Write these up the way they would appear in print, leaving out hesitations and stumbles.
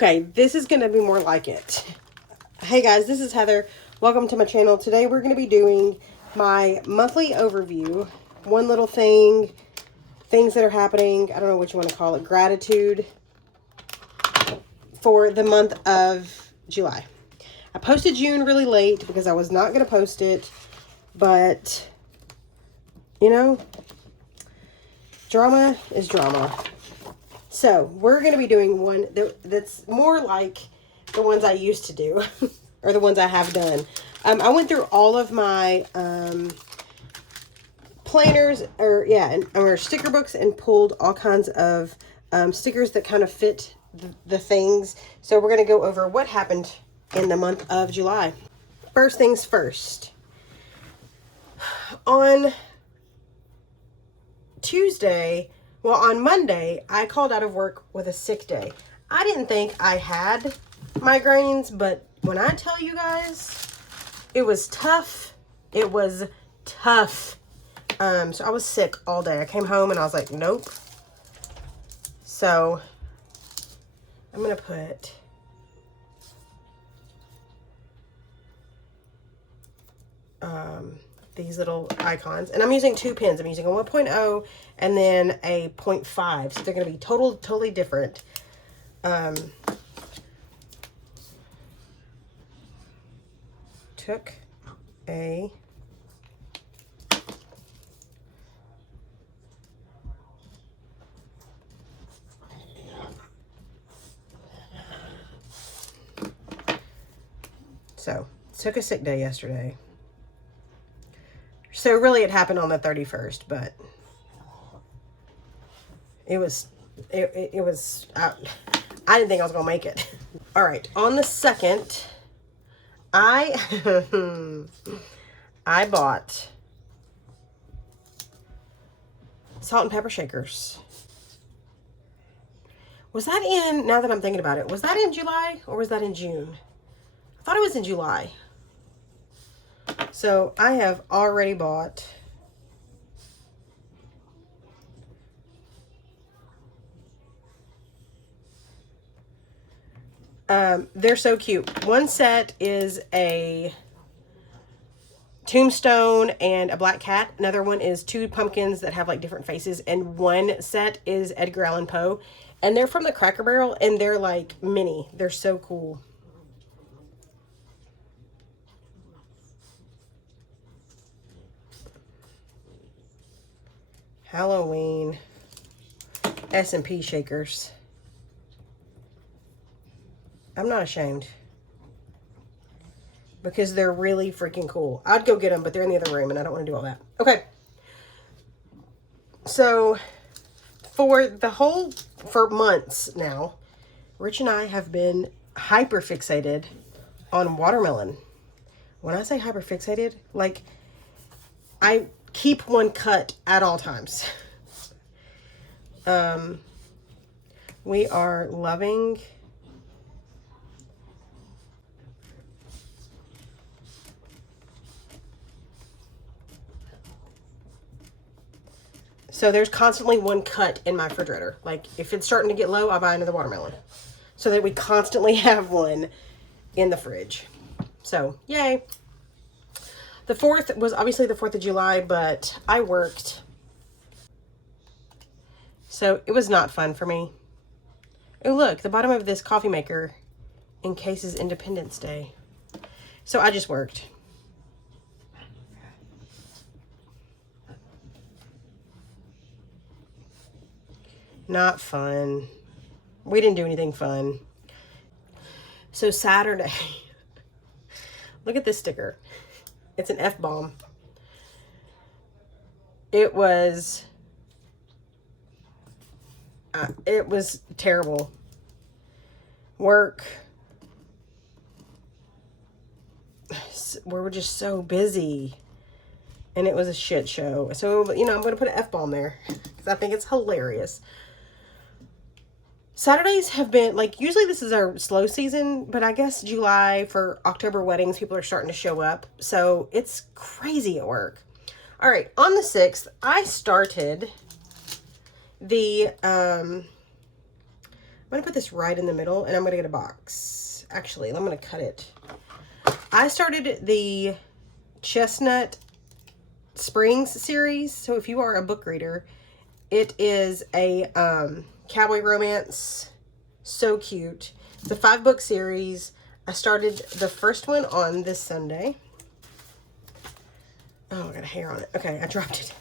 Okay, this is going to be more like it. Hey guys, this is Heather. Welcome to my channel. Today we're going to be doing my monthly overview. One little thing, things that are happening, I don't know what you want to call it, gratitude for the month of July. I posted June really late because I was not going to post it, but, you know, drama is drama. So, we're going to be doing one that's more like the ones I used to do, or the ones I have done. I went through all of my planners, or sticker books, and pulled all kinds of stickers that kind of fit the things. So, we're going to go over what happened in the month of July. First things first. On Monday, I called out of work with a sick day. I didn't think I had migraines, but when I tell you guys, it was tough. It was tough. So I was sick all day. I came home and I was like, nope. So I'm going to put these little icons, and I'm using two pens. I'm using a 1.0 and then a 0.5, so they're going to be totally different. Took a took a sick day yesterday. So really it happened on the 31st, but it was I didn't think I was going to make it. All right, on the 2nd, I bought salt and pepper shakers. Was that in, now that I'm thinking about it, was that in July or was that in June? I thought it was in July. So I have already bought they're so cute. One set is a tombstone and a black cat. Another one is two pumpkins that have like different faces. And one set is Edgar Allan Poe. And they're from the Cracker Barrel and they're like mini. They're so cool. Halloween S&P shakers. I'm not ashamed because they're really freaking cool. I'd go get them, but they're in the other room and I don't want to do all that. Okay. So for months now, Rich and I have been hyper fixated on watermelon. When I say hyper fixated, like I keep one cut at all times. We are loving so there's constantly one cut in my refrigerator. Like if it's starting to get low, I buy another watermelon so that we constantly have one in the fridge. So yay. The 4th was obviously the 4th of July, but I worked. So it was not fun for me. Oh, look, the bottom of this coffee maker encases Independence Day. So I just worked. Not fun. We didn't do anything fun. So Saturday, look at this sticker. It's an F-bomb. It was terrible. Work. We were just so busy. And it was a shit show. So, you know, I'm going to put an F-bomb there because I think it's hilarious. Saturdays have been, like, usually this is our slow season, but I guess July for October weddings, people are starting to show up. So it's crazy at work. All right, on the 6th, I started the going to put this right in the middle, and I'm going to get a box. Actually, I'm going to cut it. I started the Chestnut Springs series. So if you are a book reader, it is a cowboy romance. So cute. It's a 5-book series. I started the first one on this Sunday. Oh, I got a hair on it. Okay, I dropped it.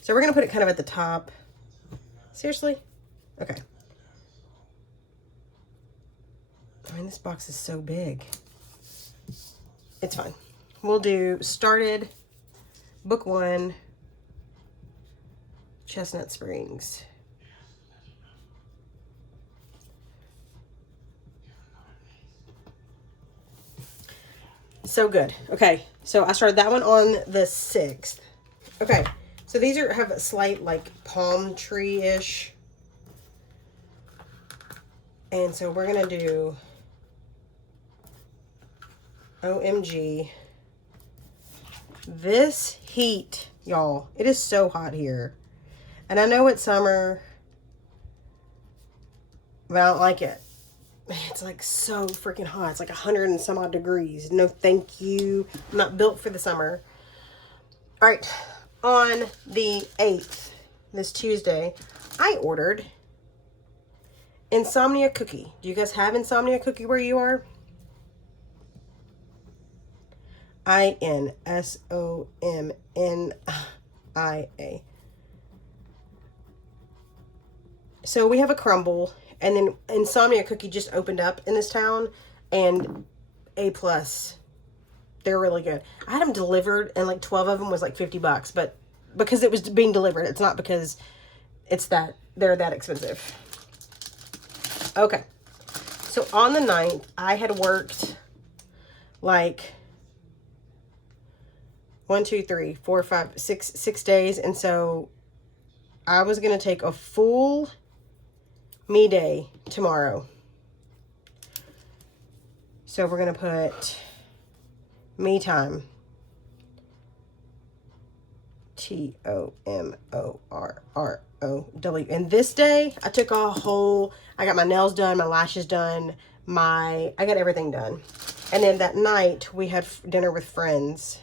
So we're going to put it kind of at the top. Seriously? Okay. I mean, this box is so big. It's fine. We'll do started, book 1, Chestnut Springs. So good. Okay, so I started that one on the 6th. Okay, so these have a slight like palm tree-ish. And so we're gonna do OMG. This heat, y'all. It is so hot here. And I know it's summer, but I don't like it. It's like so freaking hot. It's like 100 and some odd degrees. No, thank you. I'm not built for the summer. All right. On the 8th, this Tuesday, I ordered Insomnia Cookie. Do you guys have Insomnia Cookie where you are? INSOMNIA. So we have a crumble, and then Insomnia Cookie just opened up in this town, and A+. They're really good. I had them delivered, and like 12 of them was like $50, but because it was being delivered, it's not because they're that expensive. Okay. So on the 9th, I had worked like 1, 2, 3, 4, 5, 6 days. And so I was going to take a full me day tomorrow. So we're going to put me time. TOMORROW. And this day, I took I got my nails done, my lashes done, I got everything done. And then that night, we had dinner with friends.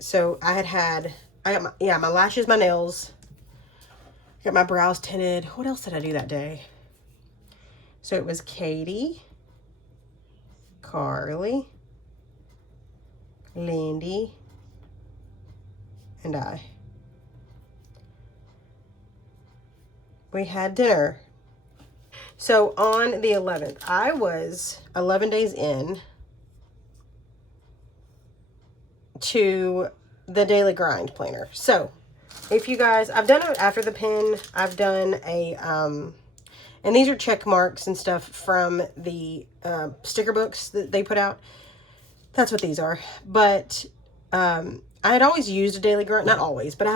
So I got my lashes, my nails, got my brows tinted. What else did I do that day? So it was Katie, Carly, Lindy, and I. We had dinner. So on the 11th, I was 11 days in to the daily grind planner. So if you guys, I've done it after the pin. I've done and these are check marks and stuff from the sticker books that they put out. That's what these are. But I had always used a daily grind, not always, but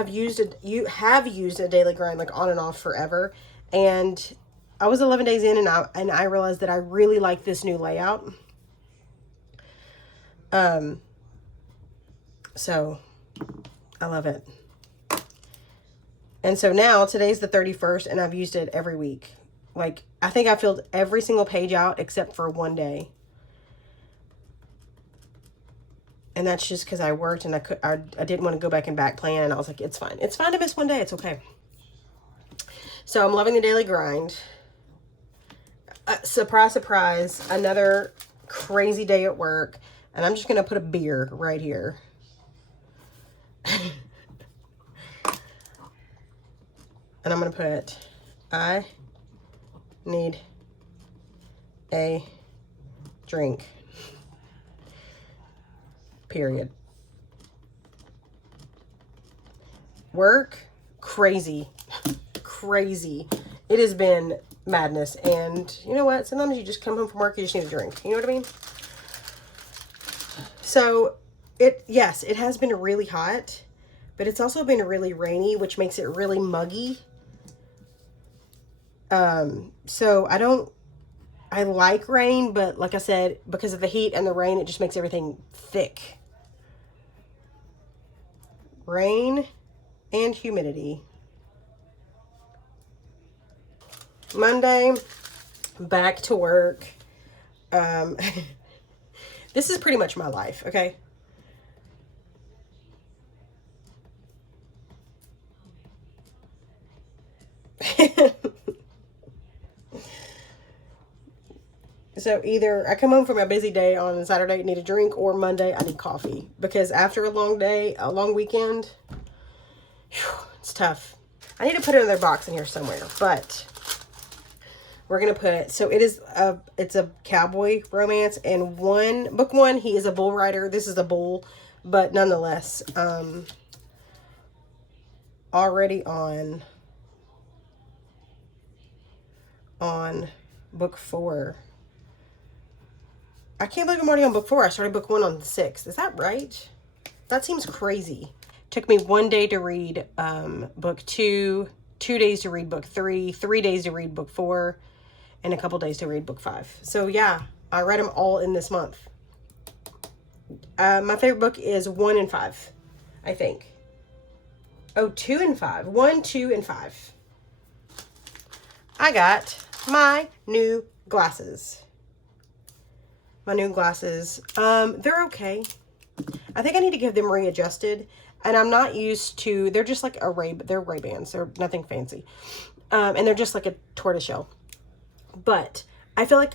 you have used a daily grind like on and off forever. And I was 11 days in, and I realized that I really like this new layout. So I love it. And so now today's the 31st, and I've used it every week. Like, I think I filled every single page out except for one day. And that's just because I worked, and I didn't want to go back and back plan, and I was like, it's fine. It's fine to miss one day. It's okay. So I'm loving the daily grind. Surprise, surprise, another crazy day at work. And I'm just going to put a beer right here. And I'm going to put, I need a drink. Period. Work, crazy. Crazy. It has been madness. And you know what? Sometimes you just come home from work, you just need a drink. You know what I mean? So, yes, it has been really hot, but it's also been really rainy, which makes it really muggy. So I like rain, but like I said, because of the heat and the rain, it just makes everything thick. Rain and humidity. Monday, back to work. This is pretty much my life, okay? So either I come home from a busy day on Saturday, need a drink, or Monday, I need coffee. Because after a long day, a long weekend, whew, it's tough. I need to put another box in here somewhere, but we're going to put, so it's a cowboy romance, and book one, he is a bull rider. This is a bull, but nonetheless, already on book 4. I can't believe I'm already on book 4. I started book 1 on the 6th. Is that right? That seems crazy. Took me 1 day to read book 2, 2 days to read book 3, 3 days to read book 4, and a couple days to read book 5. So yeah, I read them all in this month. My favorite book is 1 and 5, I think. Oh, 2 and 5. 1, 2, and 5. I got my new glasses. My new glasses. They're okay. I think I need to give them readjusted. And I'm not used to, they're just like they're Ray-Bans. They're nothing fancy. And they're just like a tortoiseshell. But I feel like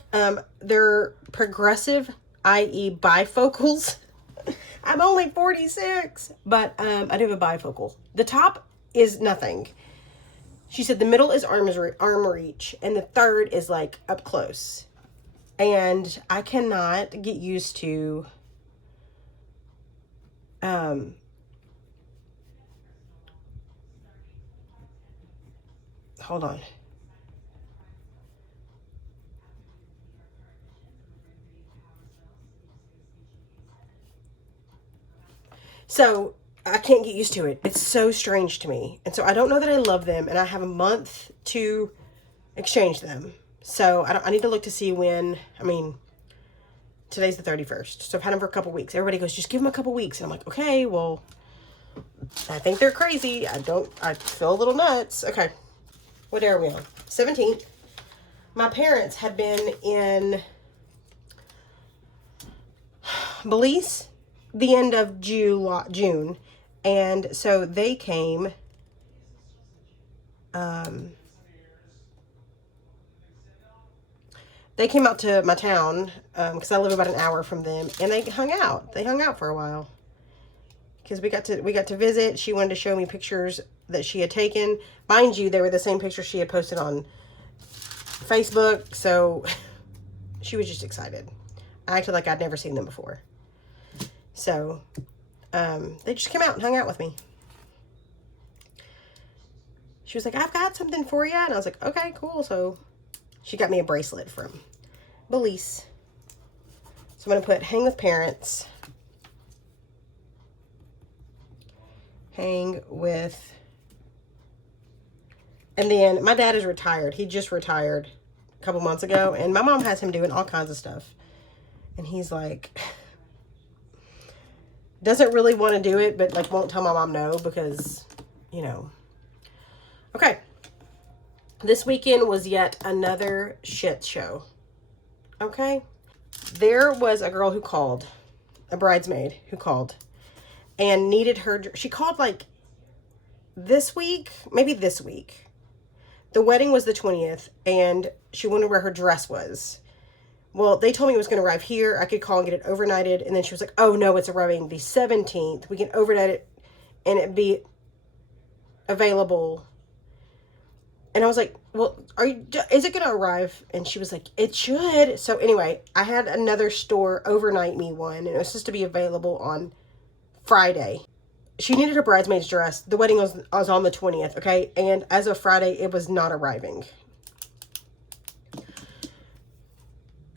they're progressive, i.e. bifocals. I'm only 46, but I do have a bifocal. The top is nothing. She said the middle is arm reach, and the third is like up close. And I cannot get used to hold on. So I can't get used to it. It's so strange to me. And so I don't know that I love them, and I have a month to exchange them. So I need to look to see when, today's the 31st. So I've had them for a couple weeks. Everybody goes, just give them a couple weeks. And I'm like, okay, well, I think they're crazy. I feel a little nuts. Okay. What day are we on? 17th. My parents had been in Belize the end of June. And so they came, they came out to my town, because I live about an hour from them, and they hung out. They hung out for a while. Because we got to visit. She wanted to show me pictures that she had taken. Mind you, they were the same pictures she had posted on Facebook, so she was just excited. I acted like I'd never seen them before. So, they just came out and hung out with me. She was like, I've got something for you. And I was like, okay, cool. So she got me a bracelet from Belize. So I'm going to put hang with parents. Hang with. And then my dad is retired. He just retired a couple months ago. And my mom has him doing all kinds of stuff. And he's like, doesn't really want to do it, but like won't tell my mom no because, you know. Okay. This weekend was yet another shit show. Okay. There was a girl who called, a bridesmaid who called and needed her. She called like this week, maybe this week. The wedding was the 20th and she wondered where her dress was. Well, they told me it was going to arrive here. I could call and get it overnighted. And then she was like, oh, no, it's arriving the 17th. We can overnight it and it be available. And I was like, well, is it going to arrive? And she was like, it should. So anyway, I had another store overnight me one. And it was supposed to be available on Friday. She needed her bridesmaid's dress. The wedding was on the 20th, okay? And as of Friday, it was not arriving.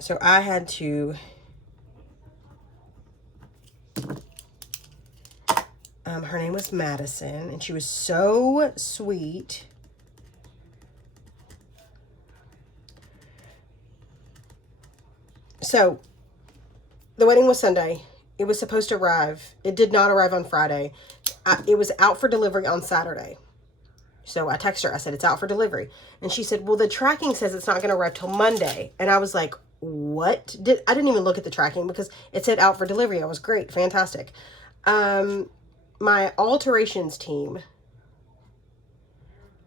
So I had to her name was Madison, and she was so sweet. So the wedding was Sunday. It was supposed to arrive. It did not arrive on Friday. It was out for delivery on Saturday. So I texted her. I said, it's out for delivery. And she said, well, the tracking says it's not going to arrive till Monday. And I was like, what? I didn't even look at the tracking because it said out for delivery. I was great. Fantastic. My alterations team,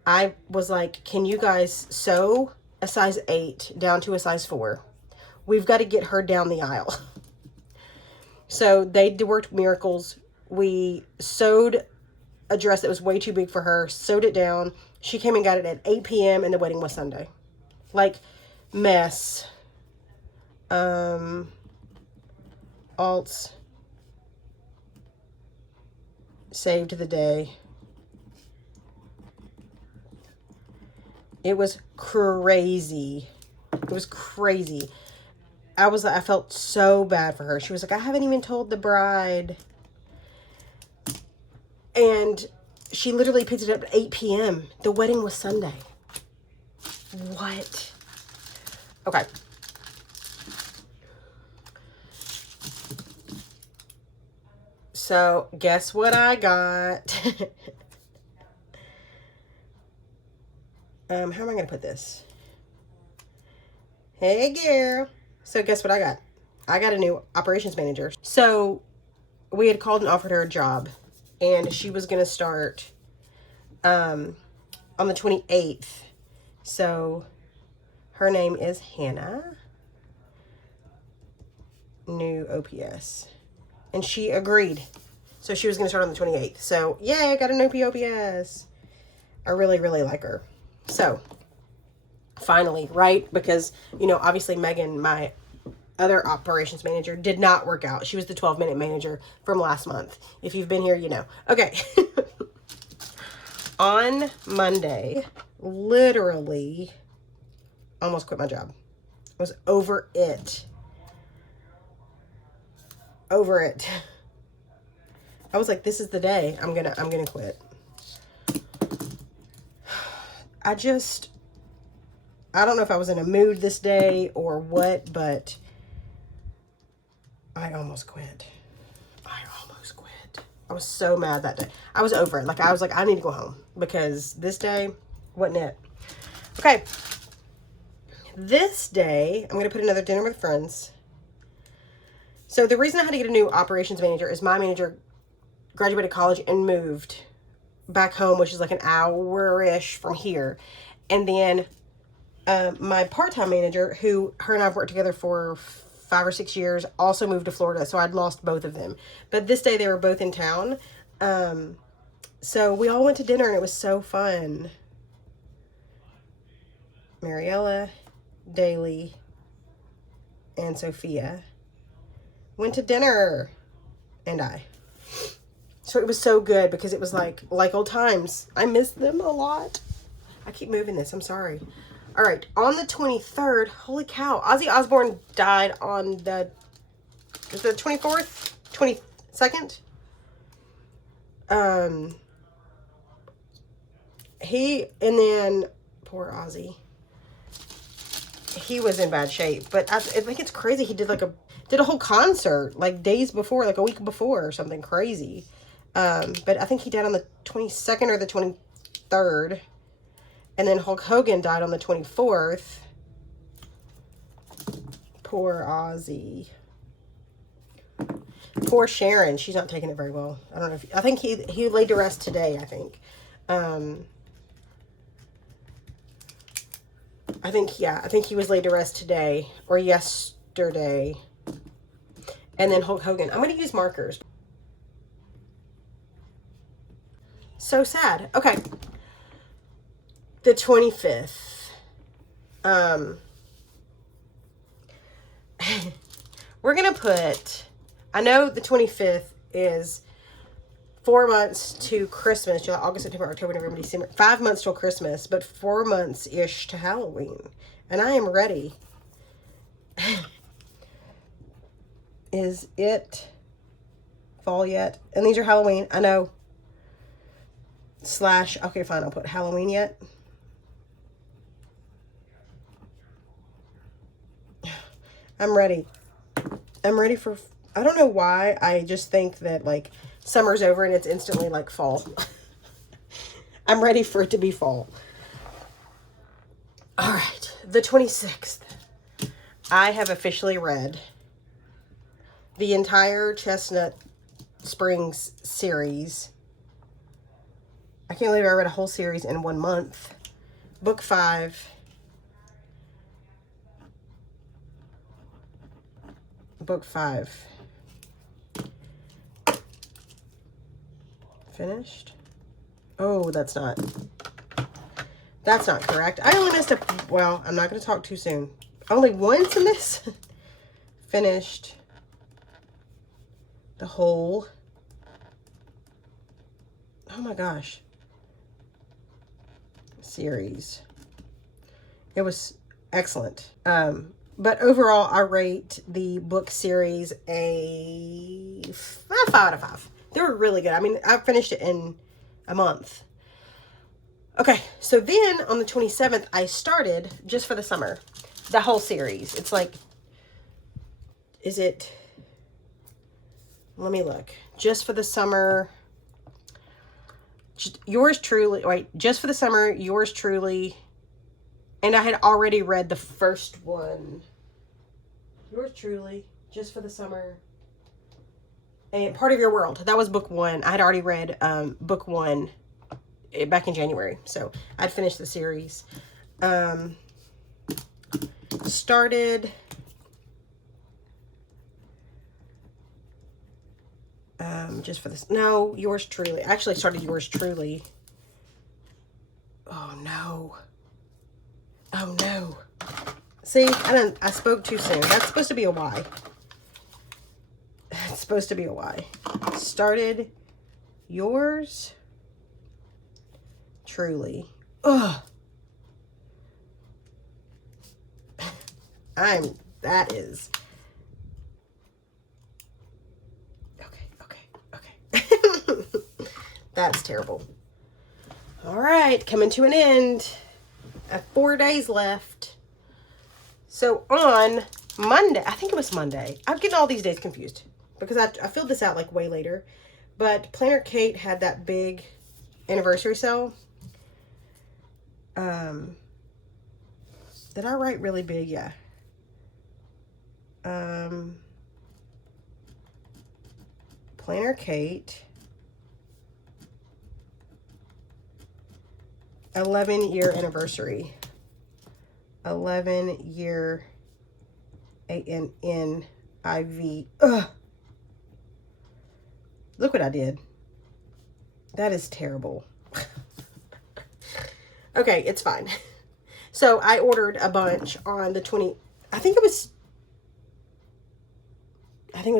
I was like, can you guys sew a size 8 down to a size 4? We've got to get her down the aisle. So they worked miracles. We sewed a dress that was way too big for her, sewed it down. She came and got it at 8 p.m. and the wedding was Sunday. Like, mess. Alts. Saved the day. It was crazy. It was crazy. I felt so bad for her. She was like, I haven't even told the bride. And she literally picked it up at 8 p.m. The wedding was Sunday. What? Okay. So, guess what I got? How am I going to put this? Hey, girl. So, guess what I got? I got a new operations manager. So, we had called and offered her a job. And she was going to start on the 28th. So, her name is Hannah. New OPS. And she agreed. So she was going to start on the 28th. So, yay, I got a new OPS. I really, really like her. So, finally, right? Because, you know, obviously Megan, my other operations manager, did not work out. She was the 12-minute manager from last month. If you've been here, you know. Okay. On Monday, literally almost quit my job. I was over it. Over it. I was like, this is the day I'm gonna quit. I don't know if I was in a mood this day or what, but I almost quit. I was so mad that day. I was over it. Like, I was like, I need to go home because this day wasn't it. Okay. This day, I'm going to put another dinner with friends. So the reason I had to get a new operations manager is my manager graduated college and moved back home, which is like an hour-ish from here. And then my part-time manager, who her and I have worked together for 5 or 6 years, also moved to Florida. So I'd lost both of them. But this day they were both in town. So we all went to dinner and it was so fun. Mariella, Daly, and Sophia went to dinner, and so it was so good because it was like old times. I miss them a lot. I keep moving this. I'm sorry. All right. On the 23rd, holy cow, Ozzy Osbourne died on the 24th, 22nd. And then poor Ozzy. He was in bad shape, but I think it's crazy. He did a whole concert like days before, like a week before or something crazy. But I think he died on the 22nd or the 23rd. And then Hulk Hogan died on the 24th. Poor Ozzy. Poor Sharon. She's not taking it very well. I don't know I think he laid to rest today, I think. I think he was laid to rest today or yesterday. And then Hulk Hogan. I'm going to use markers. So sad. Okay. The 25th. We're going to put, I know the 25th is 4 months to Christmas, July, August, September, October, November, December, 5 months till Christmas, but 4 months-ish to Halloween. And I am ready. Is it fall yet? And these are Halloween. I know. / okay, fine. I'll put Halloween yet. I'm ready. I'm ready for, I don't know why. I just think that like summer's over and it's instantly like fall. I'm ready for it to be fall. All right, the 26th. I have officially read the entire Chestnut Springs series. I can't believe I read a whole series in 1 month. Book 5. Book 5. Finished? Oh, that's not correct. I only missed well, I'm not going to talk too soon. Only once in this. Finished the whole. Oh my gosh. Series. It was excellent. But overall, I rate the book series a 5 out of 5. They were really good. I mean, I finished it in a month. Okay, so then on the 27th, I started just for the summer, the whole series. It's like, is it, let me look. Just for the summer, yours truly, wait, just for the summer, yours truly. And I had already read the first one. Yours truly, just for the summer. And Part of Your World. That was book 1. I had already read book 1 back in January. So I'd finished the series. Started just for this. No, Yours Truly. I actually started Yours Truly. Oh no. Oh no. See, I spoke too soon. That's supposed to be a Y. It's supposed to be a Y. Started Yours Truly. Ugh. That is. Okay. That's terrible. All right, coming to an end. 4 days left. So on Monday, I think it was Monday. I'm getting all these days confused because I filled this out like way later. But Planner Kate had that big anniversary sale. Did I write really big? Yeah. Planner Kate. 11-year anniversary. 11-year ANNIV. Ugh. Look what I did. That is terrible. Okay, it's fine. So I ordered a bunch on the 20. I think it was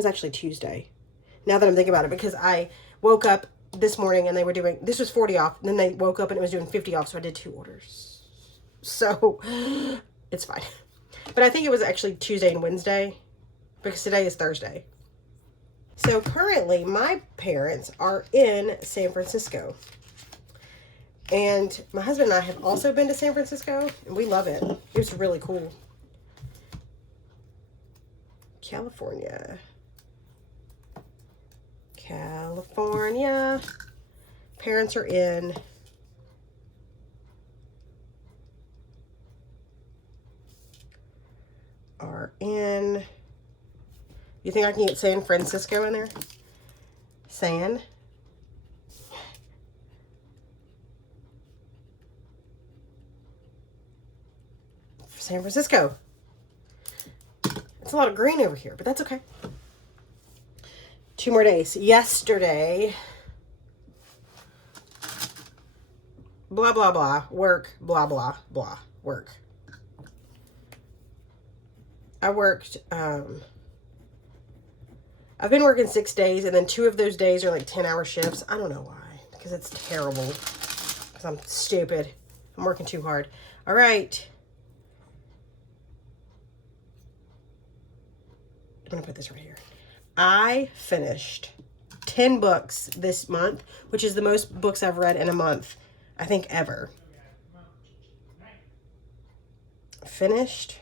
actually Tuesday. Now that I'm thinking about it, because I woke up this morning and they were doing, this was 40 off. And then they woke up and it was doing 50 off. So I did 2 orders. So it's fine. But I think it was actually Tuesday and Wednesday because today is Thursday. So currently my parents are in San Francisco. And my husband and I have also been to San Francisco and we love it. It was really cool. California. Parents are in. You think I can get San Francisco in there? San Francisco. It's a lot of green over here, but that's okay. 2 more days. Yesterday, blah, blah, blah, work, blah, blah, blah, work. I worked, I've been working 6 days, and then 2 of those days are like 10-hour shifts. I don't know why, because it's terrible, because I'm stupid. I'm working too hard. All right. I'm going to put this right here. I finished 10 books this month, which is the most books I've read in a month, I think, ever. Finished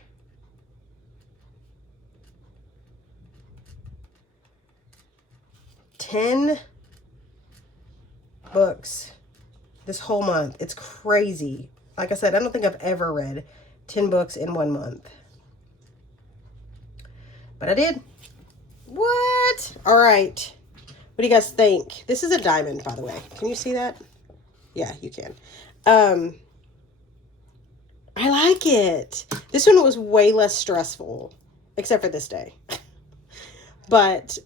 10 books this whole month. It's crazy. Like I said, I don't think I've ever read 10 books in 1 month. But I did. What? All right. What do you guys think? This is a diamond, by the way. Can you see that? Yeah, you can. I like it. This one was way less stressful, except for this day. But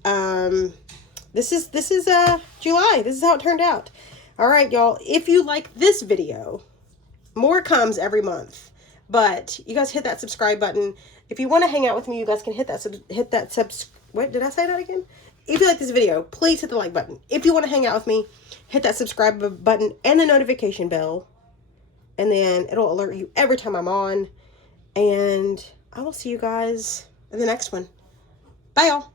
this is July. This is how it turned out. All right, y'all. If you like this video, more comes every month. But you guys hit that subscribe button. If you want to hang out with me, you guys can hit that what did I say that again? If you like this video, please hit the like button. If you want to hang out with me, hit that subscribe button and the notification bell. And then it'll alert you every time I'm on. And I will see you guys in the next one. Bye, y'all.